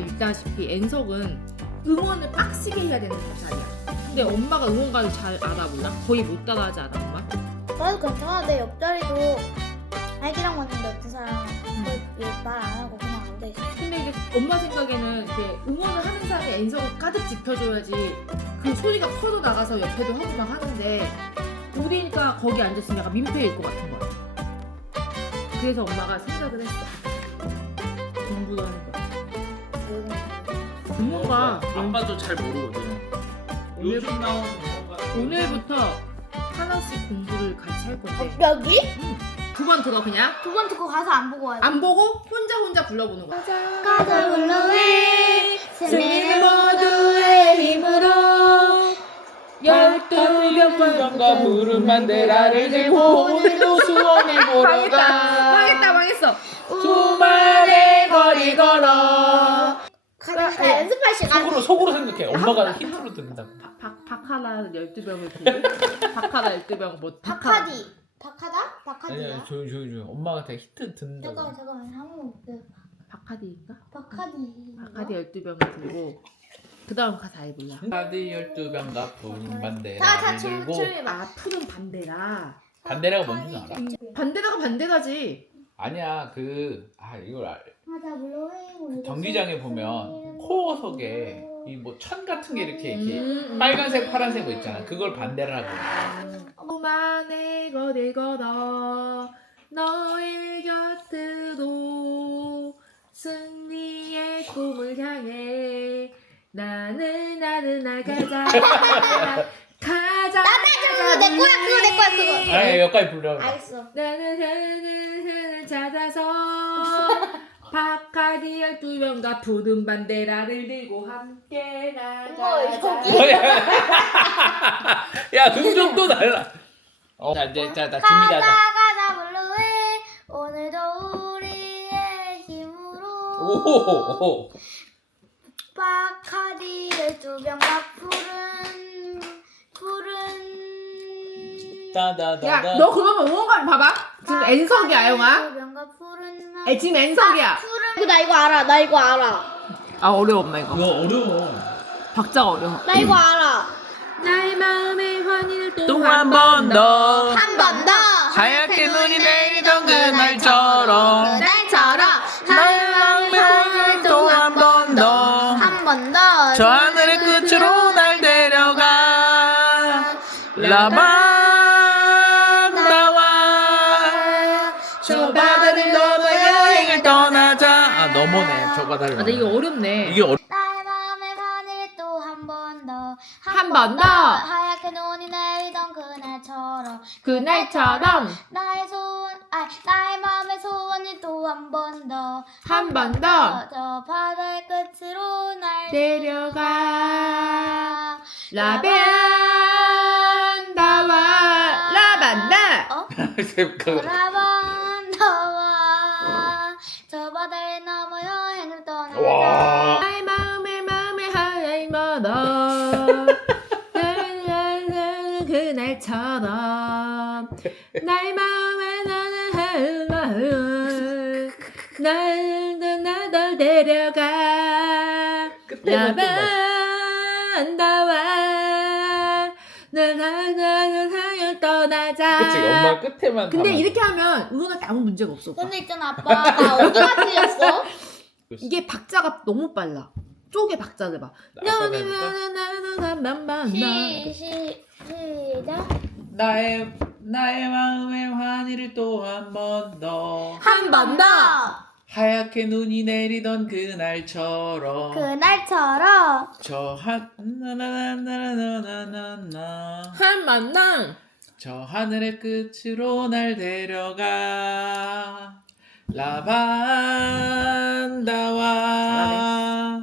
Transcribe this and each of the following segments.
알다시피 N석은 응원을 빡시게 해야 되는 자리야. 근데 엄마가 응원가를 잘 알아 몰라? 거의 못 따라하지 않아 엄마? 나도 괜찮아. 내 옆자리도 아기랑 왔는데 어떤 사람 말안 하고 그냥 앉아 있어. 근데 이제 엄마 생각에는 이렇게 응원을 하는 사람이 N석을 가득 지켜줘야지 그 소리가 퍼져 나가서 옆에도 하고 막 하는데 우리니까 거기 앉았으면 약간 민폐일 것 같은 거야. 그래서 엄마가 생각을 했어. 공부를 하는 거야. 응원가 아빠도 잘 모르거든. 오늘, 요즘 나온 영화가 오늘부터 하나씩 공부를 같이 할 건데 여기? 두 번 들어 그냥 두번 듣고 가서 안 보고 돼. 안 보고 혼자 혼자 불러보는 거야. 가자 불러해 승리는 모두의 힘으로 열두 명과 부른 반데라를 들고 오늘도 수원에 보러 망했다 가. 망했다 망했어. 주말에 거리 걸어. 가자 자, 연습할 시간. 속으로 속으로 생각해. 엄마가 힌트로 듣는다. 박, 박, 박하나 12병을 두고 박하나 12병 뭐 박하 박하디. 박하다? 박하디야? 아니야 조용 조용 조용. 엄마가 되게 힌트 듣는다. 잠깐만 잠깐만 한번 볼게. 박하디인가? 박하디. 박하디 12병을 들고 그 다음 가사 몰라 카드 열두 병과 부른 다, 다 춤, 들고 춤. 아 푸른 반대라 반데라가 뭔지 알아? 반대라가 반대라지 아니야 그 아 이걸 알. 오늘도 경기장에 보면 코어석에 이 뭐 천 같은 게 이렇게 이렇게 음, 빨간색 파란색 뭐 있잖아. 그걸 반데라고. 해. 오만의 거들 걸어 너의 곁으로 승리의 꿈을 향해 나는 나는 나가자 가자 그거 내 거야 그거 내 거야 그거. 아니 여기까지 불러. 알겠어. 나는 나는 나는 찾아서 바카디 열두 명과 푸른 반데라를 들고 함께 나가자 여기. 뭐야? 야 음정도 달라. 어, 자 이제 자자 가자 준비하자. 가자 불러해 오늘도 우리의 힘으로 오. 바카디를 두 병과 푸른 푸른 따다다다. 야 너 그러면 응원가 봐봐. 지금 N석이야 영아 두 병과 푸른 에 지금 N석이야. 푸른. 이거 나 이거 알아 나 이거 알아. 아 어려웠나 이거. 이거 어려워. 박자가 어려워. 나 이거 알아. 나의 마음에 환희를 또 한 번 더. 한 번 더. 하얗게 눈이 내리던 그날처럼. 그날처럼. 나의 마음에 환희를 또 한 번 더. 한 번 더. 저 하늘의 끝으로 날 데려가. 라반 바다를. 아 근데 이거 어렵네 이게 어려. 나의 마음에 하늘 또한 번 더 한 번 더. 하얗게 눈이 내리던 그날처럼 그날처럼 나의 소원 아 나의 마음의 소원이 또 한 번 더 한 번 더저 바다의 끝으로 날 데려가 데려가 라반다와 라반다 어? 그 와. 나의 마음에 마음에 하이마다 그날처럼 나의 마음에 나는 하이마다 나는 나널 데려가 막- 라반다와 널 하나는 하여 떠나자 그치 엄마 끝에만. 근데 담아. 이렇게 하면 때 아무 문제가 없어 오빠. 근데 있잖아 아빠 나 어디가 틀렸어? 이게 박자가 너무 빨라. 쪼개 박자를 봐. 아빠가 해볼까? 나나나나나나나나 시, 시, 시작. 나의 나의 마음의 환희를 또 한 번 더. 한번 더. 하얗게 눈이 내리던 그날처럼. 그날처럼. 저한 나나나나나나나나. 한 만남! 저 하늘의 끝으로 날 데려가 라반다와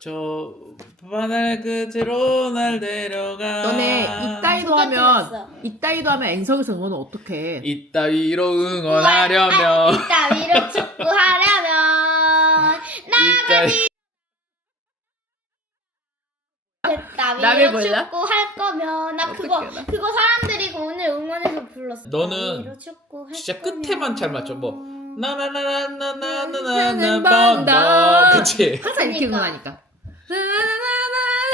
저 바다의 끝으로 날 데려가 너네 이따위도 하면? 이따위도 하면 N석에서 응원은 어떻게 해? 이따위로 응원하려면 이따 위로 축구하려면 이따위 나 남의 위로 몰라? 축구 할 거면 나 그거 어떡해, 나. 그거 사람들이 오늘 응원해서 불렀어. 너는 축구 할 진짜 거면. 끝에만 잘 맞춰, 뭐. 나는 나나나나나나나나 번다. 그치? 항상 이렇게 그러니까. 응원하니까.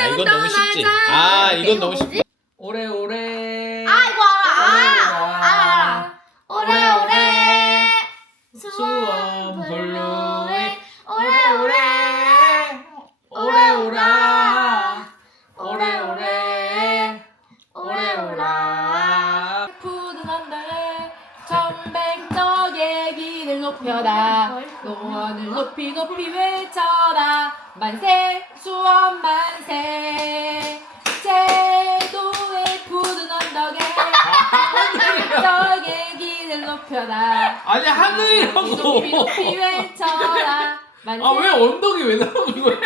아 이건 너무 쉽지. 아 이건 너무 쉽지. 오래오래. 높이 높이 외쳐라 만세 수원 만세. 제도의 푸른 언덕에 천백적의 길을 높여라. 아니 높이 높이 하늘이라고 외쳐라 만세. 아 왜 언덕이 왜 나오는 거야?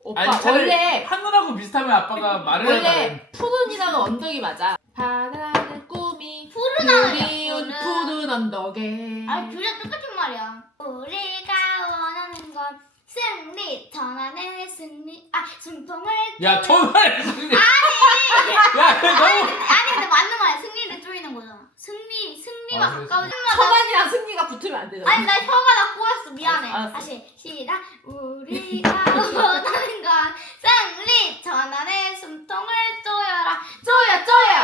오빠 아니 차라리 원래 하늘하고 비슷하면 아빠가 말을 원래 푸른이라는 언덕이 맞아. 바라는 꿈이 푸른 하늘이야, 푸른. 푸른 언덕에. 아 둘다 똑같은 말이야. 우리가 원하는 건 승리 전환의 승리 아 숨통을 야 정말 승리 야 너무 아니 근데 맞는 말이야 승리를 쪼이는 거잖아. 승리 승리가 아, 그래, 가까워지. 천안이랑 승리가 붙으면 안 되잖아 아니 나 혀가 다 꼬였어 미안해. 알았어. 다시 시작. 우리가 원하는 건 승리 전환의 숨통을 쪼여라. 쪼여 쪼여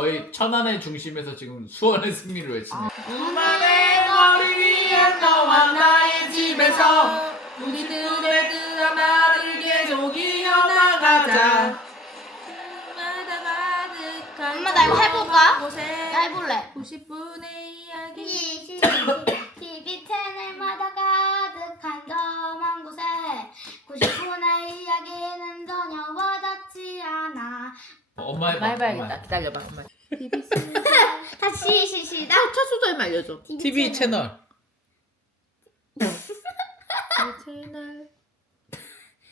거의 천안의 중심에서 지금 수원의 승리를 외치네 우만의 거리 위에 너와 나의 집에서 우리들의 드라마를 계속 이어나가자. 엄마, 나 이거 해볼까? 나 해볼래. 90분의 이야기. TV 채널마다 가득한 저먼 곳에 90분의 이야기는 전혀 와닿지 않아. 엄마 해봐 해봐야겠다. 엄마. 기다려봐 엄마. 다 시 시- 시작 첫 수도에 알려줘. TV 채널. 채널.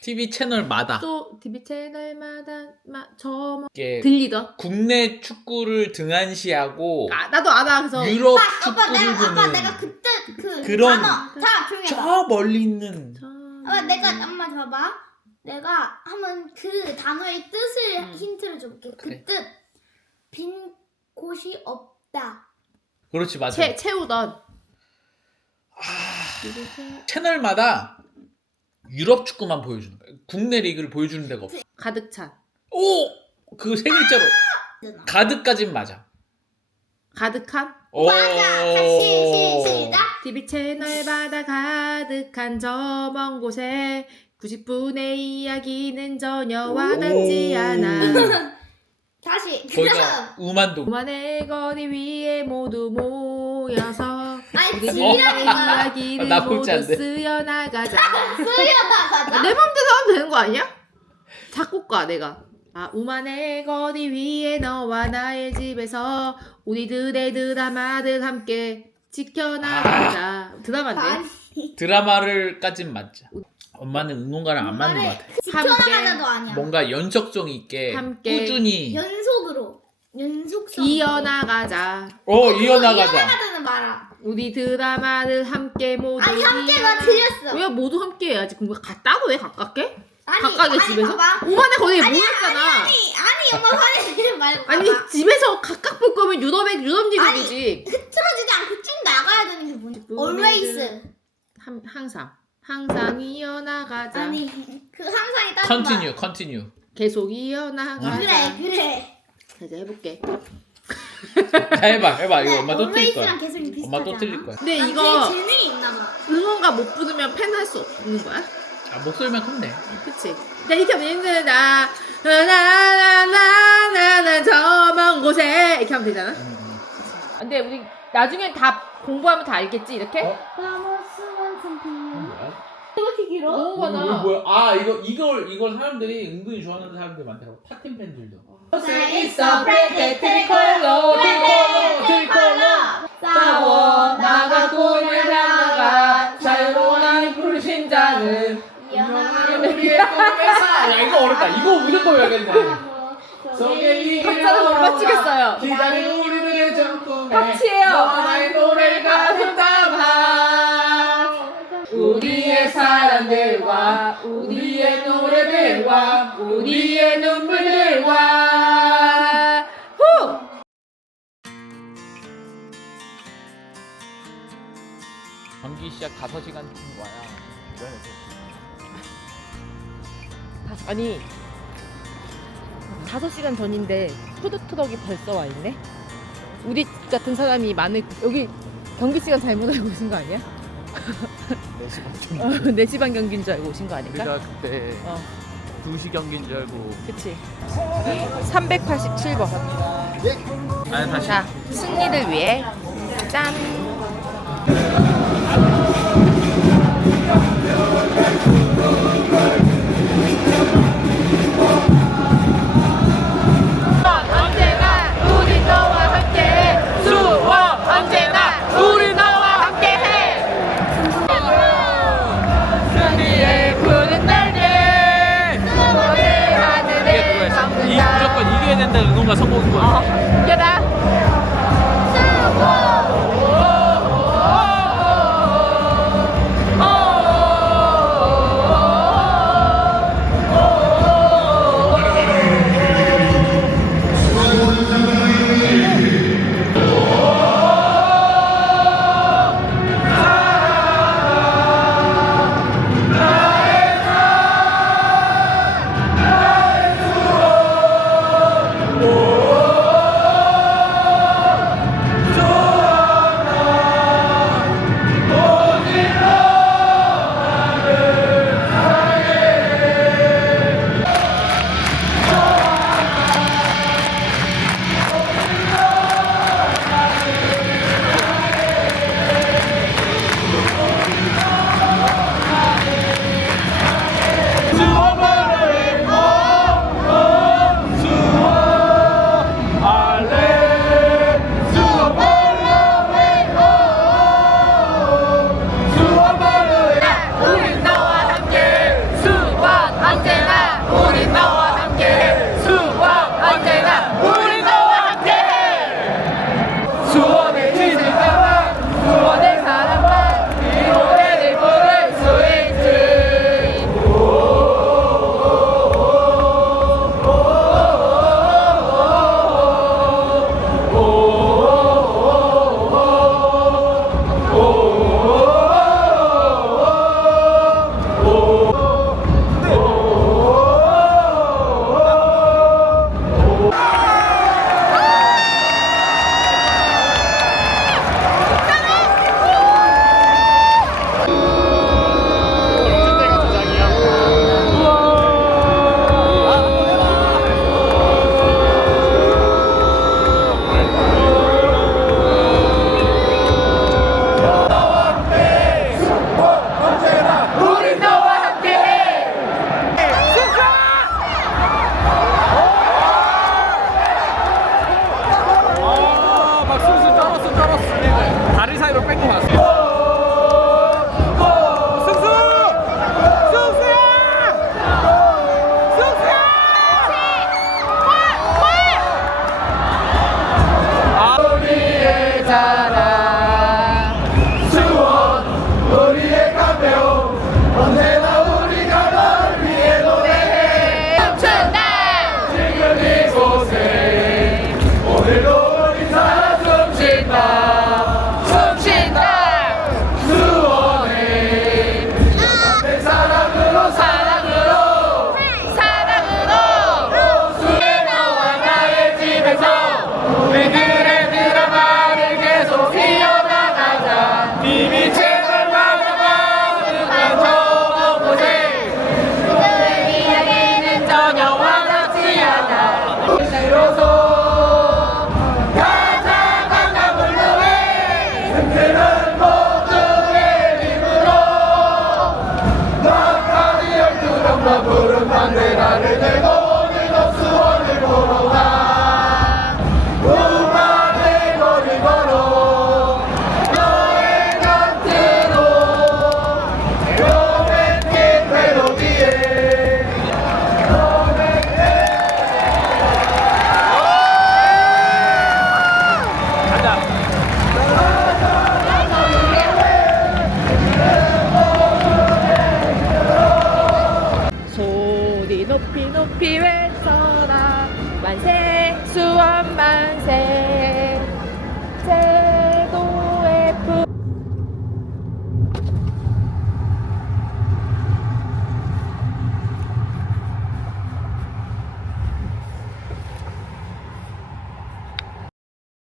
TV 채널마다. 또 TV 채널마다 마, 저 이게 들리던? 국내 축구를 등한시하고 아 나도 알아. 그래서 유럽 아빠 축구를 내가 아빠 보는 내가 그때 그 그런- 단어 자 조용히 해봐. 저 멀리 있는 저... 아빠 내가 엄마 봐봐. 내가 한번 그 단어의 뜻을 음. 힌트를 줘볼게. 그래. 그 뜻. 빈 곳이 없 다 그렇지 맞아. 채 채우던. 아, 채널마다 유럽 축구만 보여주는 거야. 국내 리그를 보여주는 데가 없어. 가득 찬. 오! 그 세 글자로. 되나? 가득까진 맞아. 가득한? 오. 맞아. 다시 시, 시작 TV 채널마다 가득한 저 먼 곳에 90분의 이야기는 전혀 와닿지 오. 않아 다시. 거기가 우만도 오만의 거리 위에 모두 모여서 아니 지랄이 이야기를 나 볼지 안 모두 돼. 쓰여 나가자. 쓰여나가자. 내 맘대로 하면 되는 거 아니야? 작곡가 내가. 아 우만의 거리 위에 너와 나의 집에서 우리들의 드라마들 함께 지켜나가자. 드라마인데? 드라마를까진 맞자 엄마는 응원가랑 안 맞는 것 같아. 지켜나가자도 아니야. 뭔가 연속성 있게 함께 꾸준히 연속으로. 연속성. 이어나가자. 어 이어나가자. 이어나가자는 말아. 우리 드라마를 함께 모두 아니 함께 나 이어나- 들렸어. 왜 모두 함께 해야지? 그럼 왜 갔다고 왜 가깝게? 아니 아니 집에서? 봐봐. 오만의 거리에 아니, 모였잖아. 아니 아니 엄마 화내지 말고 아니 봐봐. 집에서 각각 볼 거면 유럽의 유럽지들이지. 흐트러지지 않고 쭉 나가야 되는 게 뭐지 always. 함- 항상 항상 이어나가자. 아니 그 항상이 따로 컨티뉴 컨티뉴 계속 이어나가자. 그래 그래. 자, 이제 해볼게. 자 해봐 해봐. 이거 엄마 또 틀릴 거야. 계속 비슷하지 엄마 또 않아? 틀릴 거야. 근데 난 이거 되게 재능이 있나 봐. 응원가 못 부르면 팬 할 수 없는 거야? 아 목소리만 돼 그치? 나 이렇게 하면 힘들다 나나나나나나 저먼 곳에 이렇게 하면 되잖아? 음, 근데 우리 나중엔 다 공부하면 다 알겠지 이렇게? 어? 길어? 너무 이거 아, 뭐야? 아 이거 이걸 이걸 사람들이 은근히 좋아하는 사람들 많더라고. 파틴 팬들도. 있어, 브레드 트리컬러, 트리컬러, 트리컬러. 싸워 나가 꿈을 향하가 자유로운 풀신 자는 야 이거 어렵다. 이거 무조건 외워야겠네. 속에 이길 갑자기 못 맞추겠어요. 기다리는 우리들의 전 꿈에. 노래들과 우리의 눈물들과 후! 경기 시작 5시간 쯤 와야 아니 5시간 전인데 토덕토덕이 벌써 와 있네. 우리 같은 사람이 많은 여기 경기 시간 잘못 알고 오신 거 아니야? 4시간 어, 4시 반 경기인 줄 알고 오신 거 아닐까? 우리가 그때 어, 2시 경기인 줄 알고 그치. 387번. 아니 다시 자, 승리를 위해 짠.